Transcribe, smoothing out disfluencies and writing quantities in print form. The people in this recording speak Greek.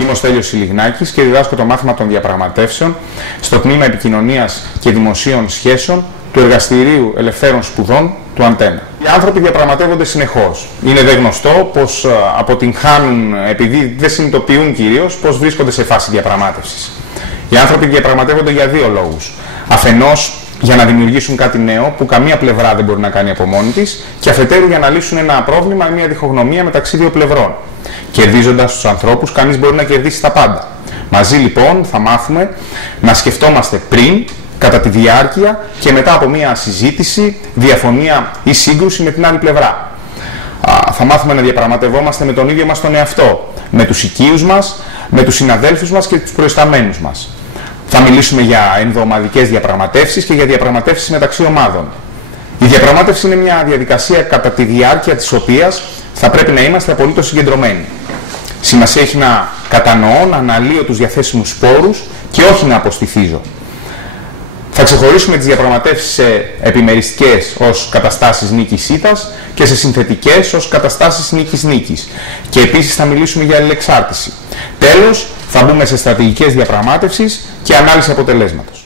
Είμαι ο Στέλιος Σιλιγνάκης και διδάσκω το μάθημα των διαπραγματεύσεων στο τμήμα Επικοινωνίας και Δημοσίων Σχέσεων του Εργαστηρίου Ελευθέρων Σπουδών του Αντένα. Οι άνθρωποι διαπραγματεύονται συνεχώς. Είναι δε γνωστό πως αποτυγχάνουν, επειδή δεν συνειδητοποιούν κυρίως, πως βρίσκονται σε φάση διαπραγμάτευσης. Οι άνθρωποι διαπραγματεύονται για δύο λόγους. Αφενός, για να δημιουργήσουν κάτι νέο που καμία πλευρά δεν μπορεί να κάνει από μόνη της, και αφετέρου για να λύσουν ένα πρόβλημα, μια διχογνωμία μεταξύ δύο πλευρών. Κερδίζοντας τους ανθρώπους, κανείς μπορεί να κερδίσει τα πάντα. Μαζί λοιπόν θα μάθουμε να σκεφτόμαστε πριν, κατά τη διάρκεια και μετά από μια συζήτηση, διαφωνία ή σύγκρουση με την άλλη πλευρά. Θα μάθουμε να διαπραγματευόμαστε με τον ίδιο μας τον εαυτό, με τους οικείους μας, με τους συναδέλφους μας και τους προϊσταμένους μας. Θα μιλήσουμε για ενδοομαδικές διαπραγματεύσεις και για διαπραγματεύσεις μεταξύ ομάδων. Η διαπραγμάτευση είναι μια διαδικασία κατά τη διάρκεια της οποίας θα πρέπει να είμαστε απολύτως συγκεντρωμένοι. Σημασία έχει να κατανοώ, να αναλύω τους διαθέσιμους πόρους και όχι να αποστηθίζω. Θα ξεχωρίσουμε τις διαπραγματεύσεις σε επιμεριστικές ως καταστάσεις νίκης-ήττας και σε συνθετικές ως καταστάσεις νίκης-νίκης. Και επίσης θα μιλήσουμε για αλληλεξάρτηση. Τέλος, θα μπούμε σε στρατηγικές διαπραγμάτευσης και ανάλυση αποτελέσματος.